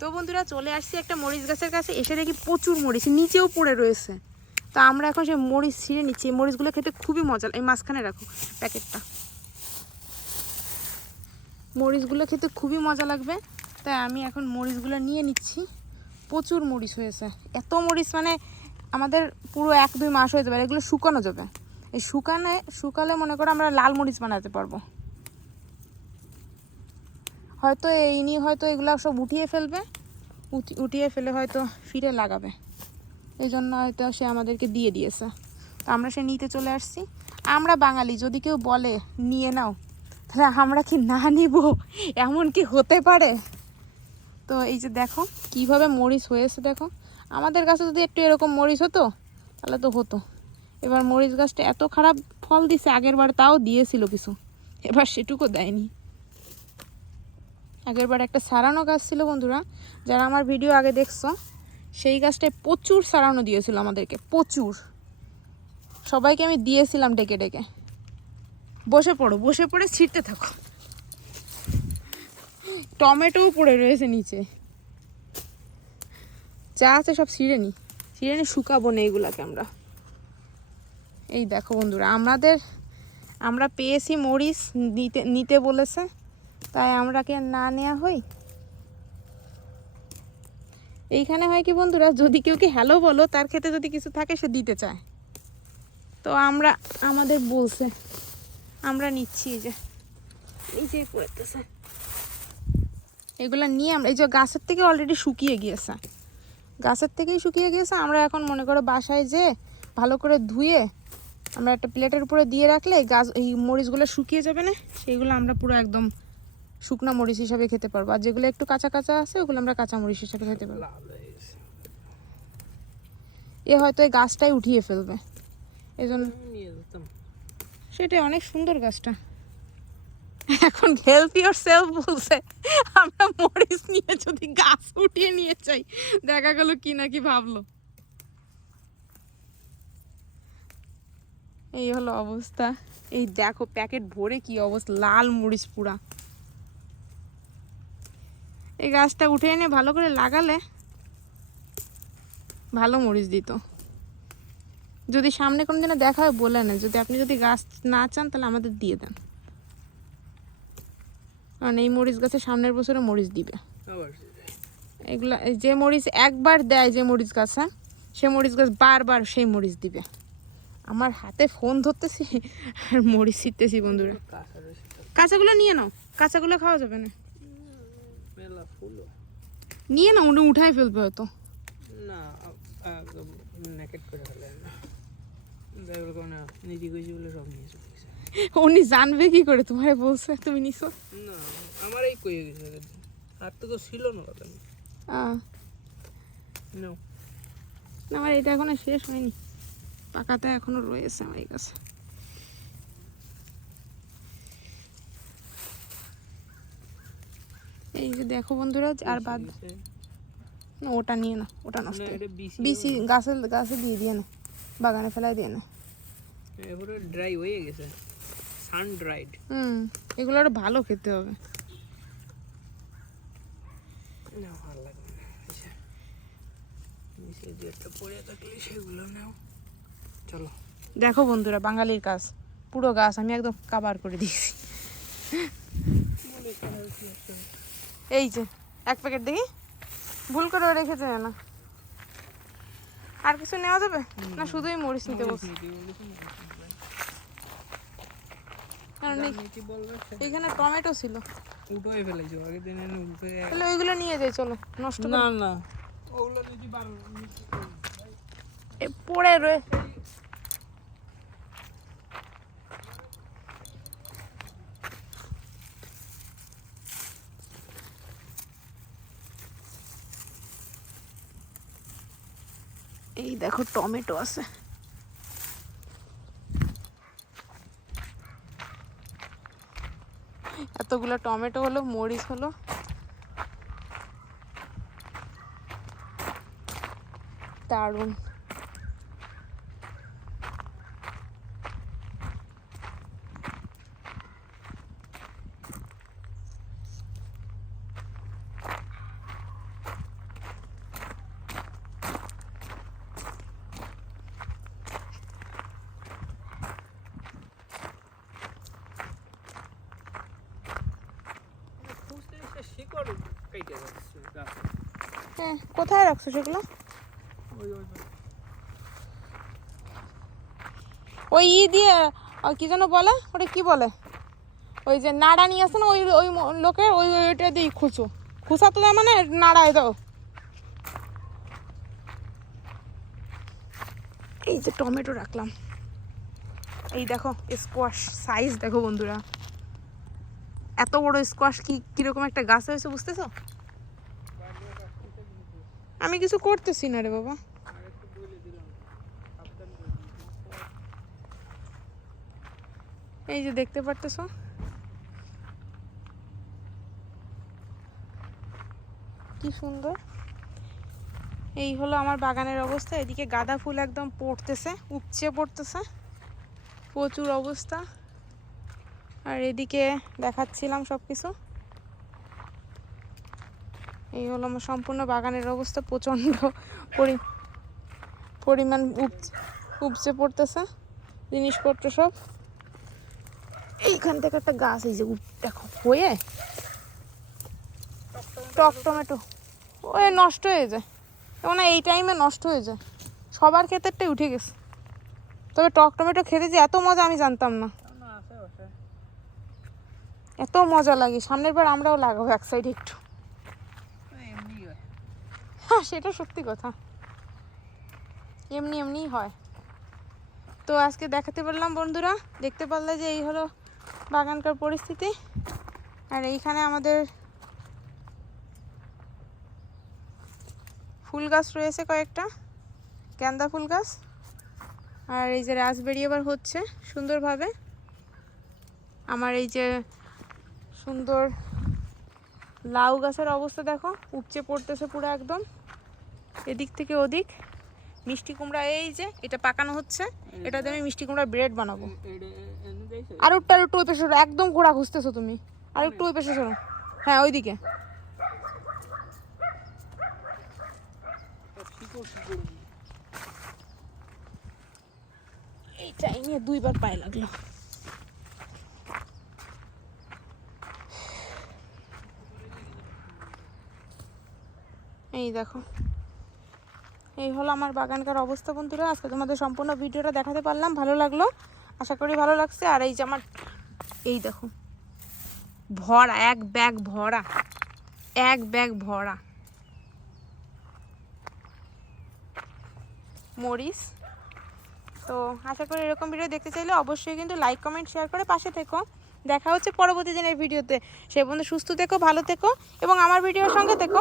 তো বন্ধুরা চলে আসছি একটা মরিচ গাছের কাছে, এসে দেখি প্রচুর মরিচ, নিচেও পড়ে রয়েছে। তো আমরা এখন সেই মরিচ ছিঁড়ে নিচ্ছি। এই মরিচগুলো খেতে খুবই মজা এই মাঝখানে রাখো প্যাকেটটা। মরিচগুলো খেতে খুবই মজা লাগবে। তাই আমি এখন মরিচগুলো নিয়ে নিচ্ছি। প্রচুর মরিচ হয়েছে। এত মরিচ মানে আমাদের পুরো এক দুই মাস হয়ে যাবে এগুলো শুকানো যাবে। এই শুকানে, শুকালে মনে করো আমরা লাল মরিচ বানাতে পারব। হয়তো এই নিয়ে হয়তো এগুলো সব উঠিয়ে ফেলবে। উঠি- উঠিয়ে ফেলে হয়তো ফিরে লাগাবে। এই জন্য হয়তো সে আমাদেরকে দিয়ে দিয়েছে। তো আমরা সে নিতে চলে আসছি। আমরা বাঙালি, যদি কেউ বলে, নিয়ে নাও। তাহলে আমরা কি না নিব? এমন কি হতে পারে? তো এই যে দেখো, কীভাবে মরিচ হয়েছে দেখো। আমাদের কাছে যদি একটু এরকম মরিচ হতো, তাহলে তো হতো। এবার মরিচ গাছটা এত খারাপ ফল দিছে, আগের বার তাও দিয়েছিল কিছু। এবার সেটুকু দেয়নি। আগের বার একটা সারানো গাছ ছিল বন্ধুরা, যারা আমার ভিডিও আগে দেখছ, সেই গাছটায় প্রচুর সারানো দিয়েছিল আমাদেরকে, প্রচুর। সবাইকে আমি দিয়েছিলাম ডেকে ডেকে। বসে পড়ো, বসে পড়ে ছিঁড়তে থাকো। টমেটোও পড়ে রয়েছে নিচে। যা আছে সব ছিঁড়ে নি নি, শুকাবো না এইগুলাকে আমরা। এই দেখো বন্ধুরা, আমাদের, আমরা পেয়েছি মরিচ, নিতে নিতে বলেছে। তাই আমরা কি না নেওয়া হই? এইখানে হয় কি বন্ধুরা, যদি কেউ কি হ্যালো বলো, তার ক্ষেত্রে যদি কিছু থাকে, সে দিতে চায়। তো আমরা, আমাদের বলছে, আমরা নিচ্ছি যে যে পড়তেছে এগুলো নিয়ে আমরা, এই যে গাছের থেকে অলরেডি শুকিয়ে গিয়েছে। গাছের থেকেই শুকিয়ে গিয়েছে, আমরা এখন মনে করো বাসায় যে ভালো করে ধুয়ে আমরা একটা প্লেটের উপরে দিয়ে রাখলে গাছ, এই মরিচগুলো শুকিয়ে যাবে না? সেইগুলো আমরা পুরো একদম শুকনা মরিচ হিসাবে খেতে পারব। আর যেগুলো একটু কাঁচা কাঁচা আছে ওগুলো আমরা কাঁচা মরিচ হিসাবে খেতে পারব। এ হয়তো এই গাছটাই উঠিয়ে ফেলবে। এই জন্য সেটাই অনেক সুন্দর গাছটা। এখন হেল্প ইউর সেলফ বলছে আমরা মরিচ নিয়ে যদি গাছ উঠিয়ে নিয়ে চাই দেখা গেল কি না কি ভাবলো। এই হলো অবস্থা। এই দেখো প্যাকেট ভরে কি অবস্থা লাল মরিচ পুরা। এই গাছটা উঠে এনে ভালো করে লাগালে ভালো মরিচ দিত। যদি সামনে কোনো দিনে দেখা হয় বলে না। যদি আপনি যদি গাছ না চান তাহলে আমাদের দিয়ে দেন। কারণ এই মরিচ গাছে সামনের বছরে মরিচ দিবে। এগুলা যে মরিচ একবার দেয় যে মরিচ গাছ সে মরিচ গাছ বারবার সেই মরিচ দিবে। আমার হাতে ফোন ধরতেছি আর মরিচ ছিটতেছি বন্ধুরা। কাঁচাগুলো নিয়ে নাও। কাঁচাগুলো খাওয়া যাবে না। ফুলও নিয়ে না উনি উঠাই ফেলবে হয়তো। না নেকেট করে ফেলে না। নিজে বলে সব নিয়ে চলে গেছে। উনি জানবে কি করে তোমারে বলছে তুমি নিছো? না আমার এই কয়ে গেছে আর তো ছিল না কথা না আমার এটা এখনও শেষ হয়নি। পাকাতে এখনও রয়েছে আমার এই কাছে এই যে দেখো বন্ধুরা আর বাদ। না ওটা নিয়ে না ওটা নষ্ট। না, এটা বিসি গাছে গাছে দিয়ে দিয়ে না বাগানে ফেলাই দিয়ে না। ড্রাই হয়ে গেছে। সান ড্রাইড হুম এগুলো আরও ভালো খেতে হবে। না ভালো লাগবে না। আচ্ছা। নিচে যেটা পড়ে থাকলে সেগুলো নাও। চলো। দেখো বন্ধুরা বাঙালির কাজ। পুরো গাছ আমি একদম কাবার করে দিয়েছি। এই যে এক প্যাকেট দেখি। ভুল করে রেখেছে না। আর কিছু নেওয়া যাবে? না শুধুই মরিচ নিতে বলবে এখানে টমেটো ছিল। উল্টোই ফেলেছো আগের দিন এনে উল্টো তাহলে ওইগুলো নিয়ে যাই চলো নষ্ট না না। ওগুলো এ পড়ে রয়ে এই দেখো টমেটো আছে। এতগুলো টমেটো হলো মরিচ হলো। দারুণ। হ্যাঁ কোথায় রাখছো সেগুলো? ওই ই দিয়ে কি যেন বলে? ওটা কি বলে? ওই যে নাড়া নিয়ে আসে না ওই ওই লোকের ওই ওইটা দিয়ে খুঁচো খুঁচা তো মানে নাড়ায় দাও। এই যে টমেটো রাখলাম। এই দেখো স্কোয়াশ সাইজ দেখো বন্ধুরা। এত বড় স্কোয়াশ কি, কীরকম একটা গাছ হয়েছে বুঝতেছো? আমি কিছু করতেছি না রে বাবা। এই যে দেখতে পারতেছো? কি সুন্দর। এই হলো আমার বাগানের অবস্থা, এদিকে গাঁদা ফুল একদম পড়তেছে, উপচে পড়তেছে। প্রচুর অবস্থা। আর এদিকে দেখাচ্ছিলাম সব কিছু এই হলো আমার সম্পূর্ণ বাগানের অবস্থা, প্রচণ্ড পরি, পরিমাণ উপচে পড়তেছে, জিনিসপত্র সব। এইখান থেকে একটা গাছ, এই যে দেখো, হয়ে। টক টমেটো, ওই নষ্ট হয়ে যায়। মানে এই টাইমে নষ্ট হয়ে যায়। সবার ক্ষেত্রেটাই উঠে গেছে। তবে টক টমেটো খেতে যে এত মজা আমি জানতাম না। এত মজা লাগে। সামনের বার আমরাও লাগাবো এক সাইডে একটু। হ্যাঁ সেটা সত্যি কথা। এমনি এমনিই হয়। তো আজকে দেখাতে পারলাম বন্ধুরা। দেখতে পারলে যে এই হলো বাগানকার পরিস্থিতি। আর এইখানে আমাদের ফুল গাছ রয়েছে কয়েকটা। গ্যান্দা ফুল গাছ। আর এই যে রাসবেরি এবার হচ্ছে সুন্দরভাবে। আমার এই যে সুন্দর লাউ গাছের অবস্থা দেখো, উপচে পড়তেছে পুরো একদম। এদিক থেকে ওদিক। মিষ্টি কুমড়া, এই যে এটা পাকানো হচ্ছে এটা দিয়ে আমি মিষ্টি কুমড়া ব্রেড বানাবো। আর আর একটু ওই পেশে একদম ঘোড়া খুঁজতেছো তুমি। আর একটু ওই পেশে সরো। হ্যাঁ ওইদিকে। এইটাই নিয়ে দুইবার পায়ে লাগল। এই দেখো। এই হলো আমার বাগানকার অবস্থা, বন্ধুরা। আজকে তোমাদের সম্পূর্ণ ভিডিওটা দেখাতে পারলাম। ভালো লাগল? আশা করি ভালো লাগছে। আর এই যে আমার, এই দেখো, ভরা, এক ব্যাগ ভরা, এক ব্যাগ ভরা। মরিচ। তো আশা করি এরকম ভিডিও দেখতে চাইলে অবশ্যই কিন্তু লাইক কমেন্ট শেয়ার করে পাশে থেকো। দেখা হচ্ছে পরবর্তী দিনের ভিডিওতে। সে বন্ধু সুস্থ থেকো, ভালো থেকো, এবং আমার ভিডিওর সঙ্গে থেকো।